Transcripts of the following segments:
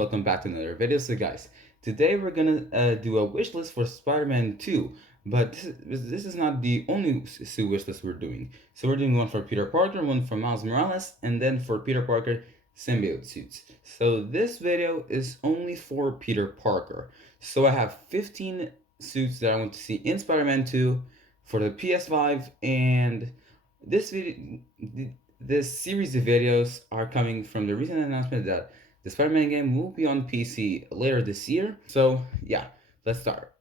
welcome back to another video. So guys, today we're gonna do a wish list for Spider-Man 2, but this is not the only wish list we're doing. So we're doing one for Peter Parker, one for Miles Morales, and then for Peter Parker symbiote suits. So this video is only for Peter Parker. So I have 15 suits that I want to see in Spider-Man 2 for the PS5, and this video, this series of videos are coming from the recent announcement that the Spider-Man game will be on PC later this year. So yeah, let's start.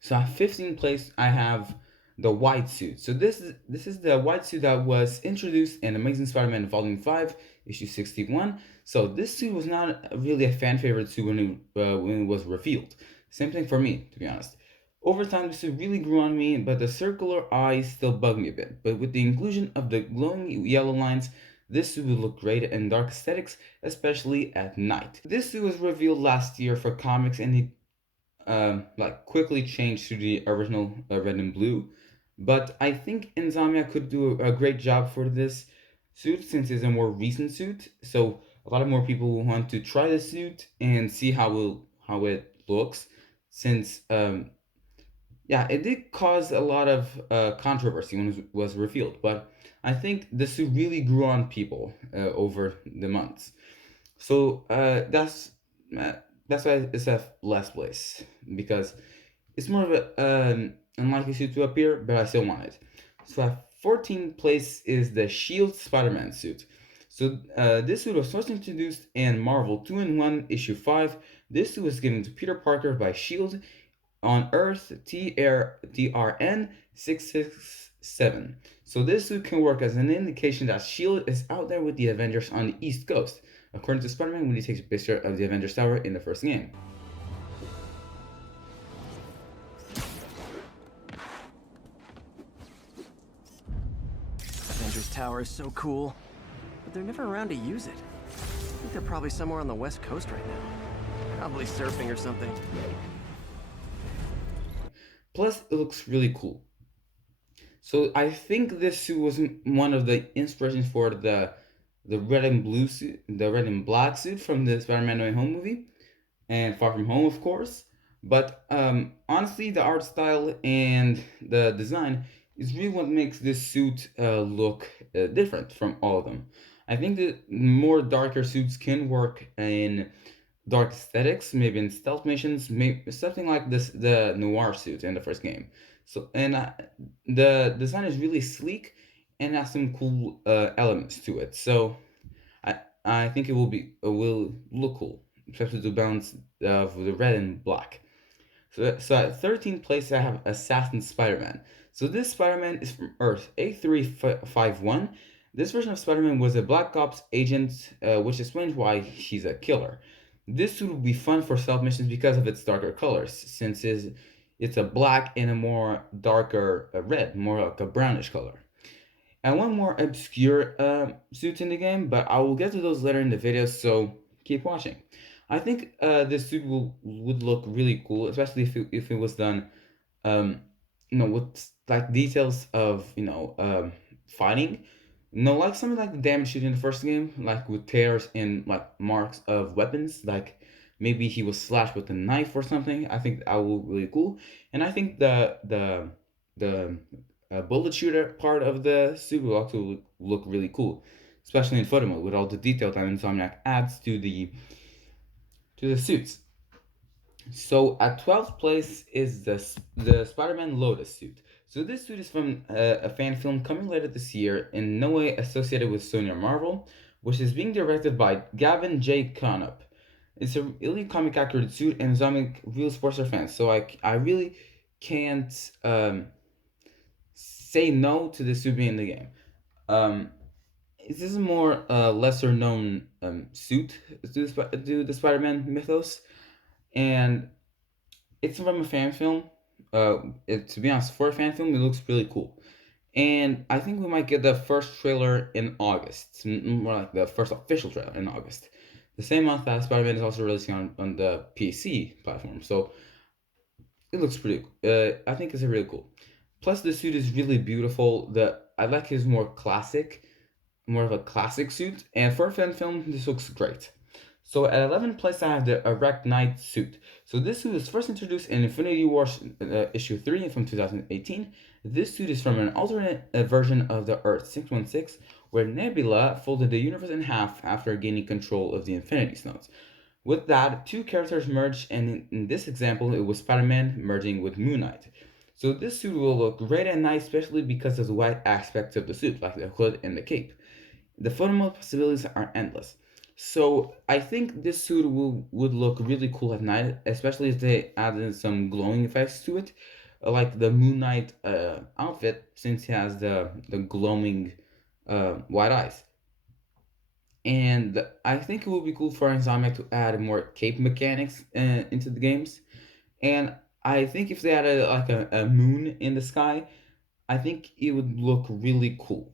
So at 15th place, I have the white suit. So this is the white suit that was introduced in Amazing Spider-Man Volume 5, issue 61. So this suit was not really a fan favorite suit when it was revealed. Same thing for me, to be honest. Over time, this suit really grew on me, but the circular eyes still bug me a bit. But with the inclusion of the glowing yellow lines, this suit would look great in dark aesthetics, especially at night. This suit was revealed last year for comics, and it quickly changed to the original red and blue. But I think Insomnia could do a great job for this suit since it's a more recent suit. So a lot of more people will want to try the suit and see how it looks. Since yeah, it did cause a lot of controversy when it was revealed, but I think the suit really grew on people over the months. So uh, that's why it's at last place, because it's more of a unlikely suit to appear, but I still want it. So at 14th place is the Shield Spider-Man suit. So this suit was first introduced in Marvel 2-in-1 issue 5. This suit was given to Peter Parker by Shield on Earth TRN 667. So this suit can work as an indication that Shield is out there with the Avengers on the East Coast, according to Spider-Man when he takes a picture of the Avengers Tower in the first game. Avengers Tower is so cool, but they're never around to use it. I think they're probably somewhere on the West Coast right now. Probably surfing or something. Plus, it looks really cool. So I think this suit was one of the inspirations for the red and blue suit, the red and black suit from the Spider-Man No Way Home movie, and Far From Home, of course. But honestly, the art style and the design is really what makes this suit look different from all of them. I think that more darker suits can work in dark aesthetics, maybe in stealth missions, maybe something like this, the noir suit in the first game. So the design is really sleek and has some cool elements to it. So I think it will look cool, especially the balance of the red and black. So at 13th place, I have Assassin Spider-Man. So this Spider-Man is from Earth A351. This version of Spider-Man was a Black Ops agent, which explains why he's a killer. This suit will be fun for stealth missions because of its darker colors, since it's a black and a more darker red, more like a brownish color. And one more obscure suit in the game, but I will get to those later in the video, so keep watching. I think this suit would look really cool, especially if it was done, with like details of fighting. No, like something like the damage suit in the first game, like with tears and like marks of weapons, like maybe he was slashed with a knife or something. I think that will be really cool, and I think the bullet shooter part of the suit will also look really cool, especially in photo mode with all the detail that Insomniac adds to the suits. So at 12th place is the Spider-Man Lotus suit. So this suit is from a fan film coming later this year, in no way associated with Sony or Marvel, which is being directed by Gavin J. Conop. It's a really comic accurate suit, and Zombie real sports are fans, so I really can't say no to this suit being in the game. This is a more lesser known suit to the Spider-Man mythos, and it's from a fan film. To be honest, for a fan film, it looks really cool. And I think we might get the first trailer in August, more like the first official trailer in August. The same month that Spider-Man is also releasing on the PC platform, so it looks pretty. I think it's really cool. Plus, the suit is really beautiful. I like his more of a classic suit, and for a fan film, this looks great. So at 11th place, I have the Erect Knight suit. So this suit was first introduced in Infinity War issue 3 from 2018. This suit is from an alternate version of the Earth 616, where Nebula folded the universe in half after gaining control of the Infinity Stones. With that, two characters merged, and in this example, it was Spider-Man merging with Moon Knight. So this suit will look great and nice, especially because of the white aspects of the suit, like the hood and the cape. The photo possibilities are endless. So I think this suit would look really cool at night, especially if they added some glowing effects to it, like the Moon Knight outfit, since he has the glowing white eyes. And I think it would be cool for Insomniac to add more cape mechanics into the games. And I think if they added like a moon in the sky, I think it would look really cool,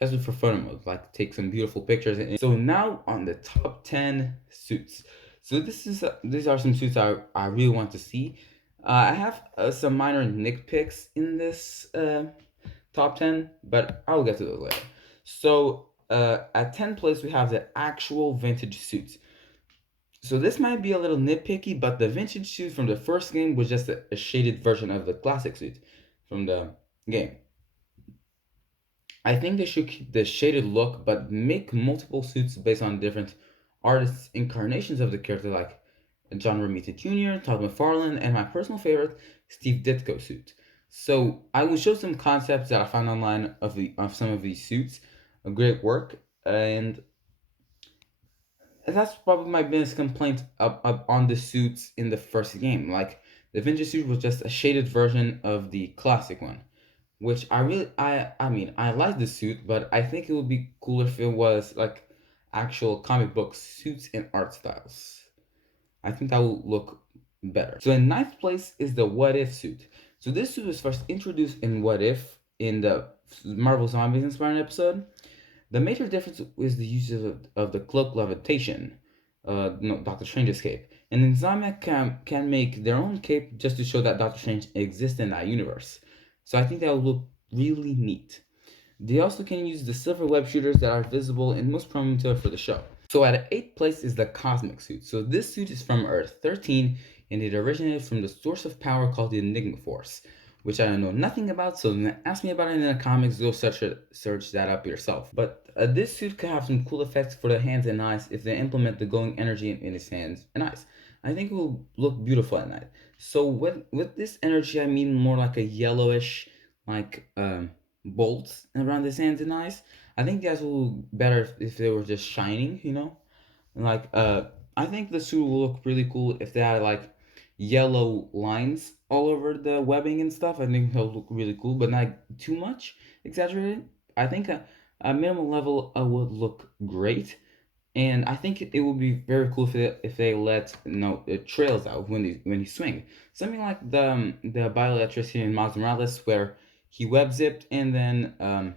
especially for photo mode, like take some beautiful pictures. So now on the top 10 suits. So these are some suits I really want to see. I have some minor nitpicks in this top 10, but I'll get to those later. So at 10th place, we have the actual vintage suits. So this might be a little nitpicky, but the vintage suit from the first game was just a shaded version of the classic suit from the game. I think they should keep the shaded look, but make multiple suits based on different artists' incarnations of the character, like John Romita Jr., Todd McFarlane, and my personal favorite, Steve Ditko suit. So I will show some concepts that I found online of some of these suits, a great work, and that's probably my biggest complaint up on the suits in the first game. Like the vintage suit was just a shaded version of the classic one, which I like the suit, but I think it would be cooler if it was like actual comic book suits and art styles. I think that will look better. So in ninth place is the What If suit. So this suit was first introduced in What If in the Marvel Zombies inspired episode. The major difference is the use of the cloak levitation, no, Doctor Strange's cape. And Insomniac can make their own cape just to show that Doctor Strange exists in that universe. So I think that will look really neat. They also can use the silver web shooters that are visible in most promo for the show. So at 8th place is the Cosmic suit. So this suit is from Earth 13 and it originated from the source of power called the Enigma Force, which I know nothing about, so ask me about it in the comics, go search that up yourself. But this suit could have some cool effects for the hands and eyes if they implement the glowing energy in his hands and eyes. I think it will look beautiful at night. So with this energy, I mean more like a yellowish, like bolts around his hands and eyes. I think guys will better if they were just shining, Like I think the suit will look really cool if they had like yellow lines all over the webbing and stuff. I think it'll look really cool, but not too much exaggerated. I think a minimal level would look great, and I think it would be very cool if they let trails out when he swing, something like the bioelectricity in Miles Morales where he web zipped and then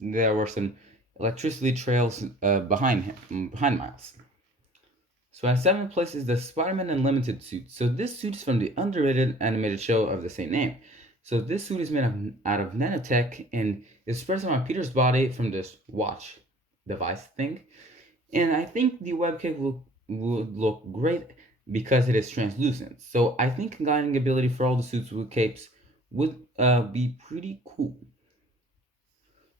there were some electricity trails behind Miles. So at 7th place is the Spider-Man Unlimited suit. So this suit is from the underrated animated show of the same name. So this suit is made out of nanotech and is present on Peter's body from this watch device thing. And I think the webcam would look great because it is translucent. So I think gliding ability for all the suits with capes would be pretty cool.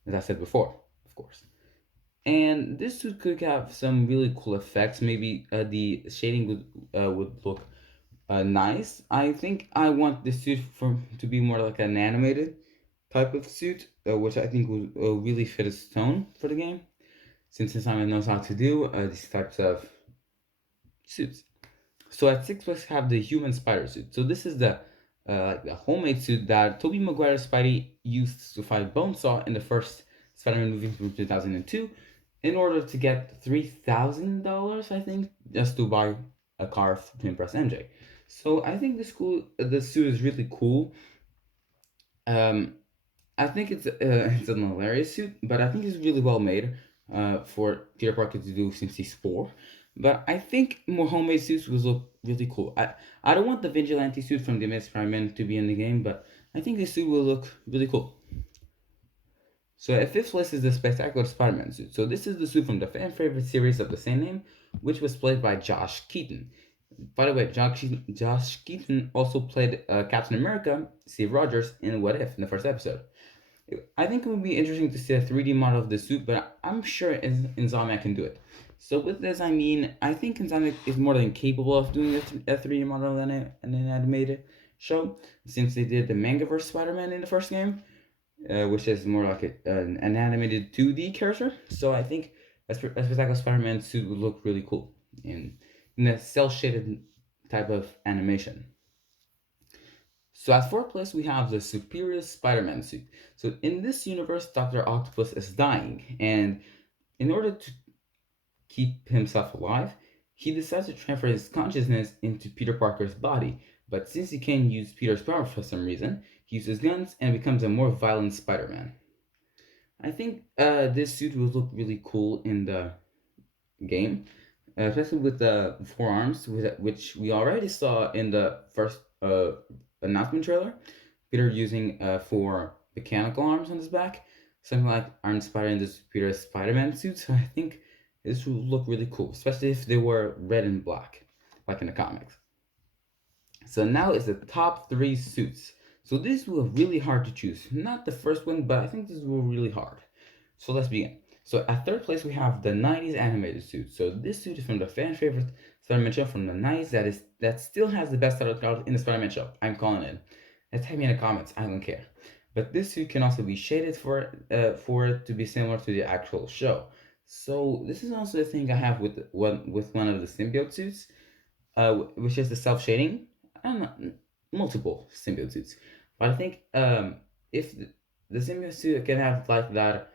As I said before, of course. And this suit could have some really cool effects. Maybe the shading would look nice. I think I want this suit to be more like an animated type of suit, which I think would really fit its tone for the game, since Simon knows how to do these types of suits. So at 6th place have the human spider suit. So this is the homemade suit that Tobey Maguire's Spidey used to fight Bonesaw in the first Spider-Man movie from 2002 in order to get $3,000, I think, just to buy a car to impress MJ. So I think this suit is really cool. Um, I think it's an hilarious suit, but I think it's really well made for Peter Parker to do since he's 4. But I think more homemade suits would look really cool. I don't want the vigilante suit from the Amazing Spider-Man to be in the game, but I think this suit will look really cool. So at fifth place is the Spectacular Spider-Man suit. So this is the suit from the fan favorite series of the same name, which was played by Josh Keaton. By the way, Josh Keaton also played Captain America, Steve Rogers, in What If in the first episode. I think it would be interesting to see a 3D model of the suit, but I'm sure Insomniac can do it. So with this, I mean, I think Insomniac is more than capable of doing a 3D model than an animated show, since they did the Mangaverse Spider-Man in the first game, which is more like an animated 2D character. So I think a Spectacular Spider-Man suit would look really cool in a cel-shaded type of animation. So at fourth place, we have the Superior Spider-Man suit. So in this universe, Dr. Octopus is dying, and in order to keep himself alive, he decides to transfer his consciousness into Peter Parker's body. But since he can't use Peter's power for some reason, he uses guns and becomes a more violent Spider-Man. I think this suit will look really cool in the game, especially with the forearms, which we already saw in the first announcement trailer. Peter using four mechanical arms on his back, something like Iron Spider in the Peter Spider-Man suit. So I think this would look really cool, especially if they were red and black, like in the comics. So now is the top three suits. So these were really hard to choose. Not the first one, but I think these were really hard. So let's begin. So at third place we have the 90s animated suit. So this suit is from the fan favorite Spider-Man show from the 90s that still has the best title card in the Spider-Man show. I'm calling it. Type me in the comments. I don't care. But this suit can also be shaded for it to be similar to the actual show. So this is also the thing I have with one of the symbiote suits, which is the self-shading. I don't know, multiple symbiote suits, but I think if the symbiote suit can have like that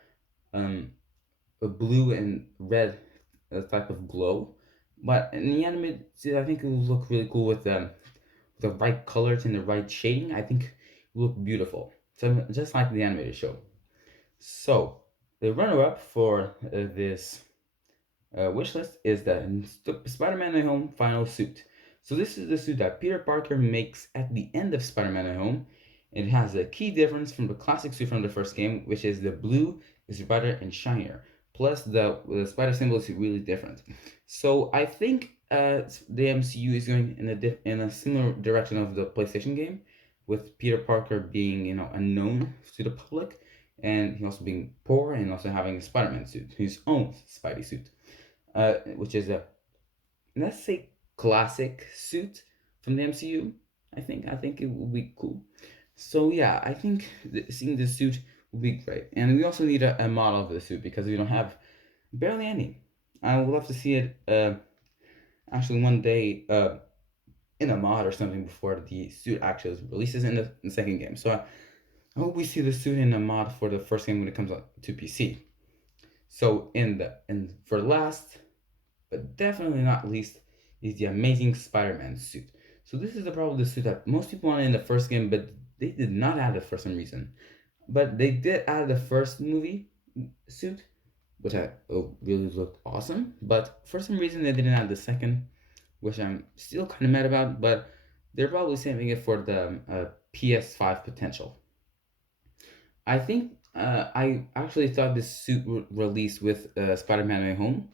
a blue and red type of glow, but in the animated suit, I think it will look really cool with the right colors and the right shading. I think it will look beautiful. So just like the animated show. So the runner-up for this wish list is the Spider-Man No Home final suit. So this is the suit that Peter Parker makes at the end of Spider-Man No Home. It has a key difference from the classic suit from the first game, which is the blue is brighter and shinier. Plus, the spider symbol is really different. So I think the MCU is going in a similar direction of the PlayStation game, with Peter Parker being unknown to the public, and he also being poor and also having a Spider-Man suit, his own Spidey suit, which is a, let's say, classic suit from the MCU. I think it will be cool. So yeah, I think seeing this suit will be great, and we also need a model of the suit because we don't have barely any. I would love to see it actually one day in a mod or something before the suit actually releases in the second game. So I hope we see the suit in a mod for the first game when it comes out to PC. So for last, but definitely not least, is the Amazing Spider-Man suit. So this is probably the suit that most people wanted in the first game, but they did not add it for some reason. But they did add the first movie suit, which really looked awesome. But for some reason they didn't add the second, which I'm still kind of mad about. But they're probably saving it for the PS5 potential. I think I actually thought this suit would release with Spider-Man Way Home,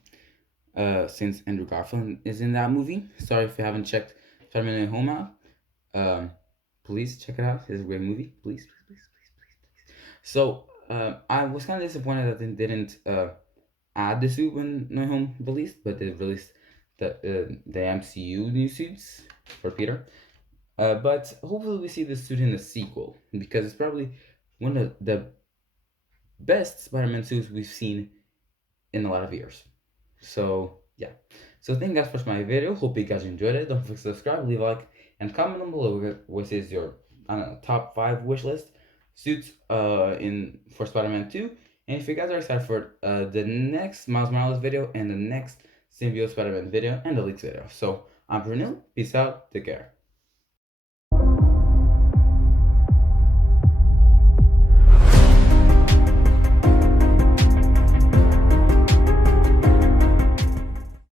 since Andrew Garfield is in that movie. Sorry if you haven't checked Spider-Man Way Home out. Um, please check it out. It's a great movie. Please, please, please, please, please, please. So I was kind of disappointed that they didn't add the suit when No Home released, but they released the MCU new suits for Peter. But hopefully we see this suit in the sequel because it's probably one of the best Spider-Man suits we've seen in a lot of years. So yeah. So thank you guys for watching my video. Hope you guys enjoyed it. Don't forget to subscribe, leave a like, and comment down below what is your top 5 wish list suits in for Spider-Man 2. And if you guys are excited for the next Miles Morales video and the next Symbiote Spider-Man video and the leaks video. So I'm Brunel. Peace out. Take care.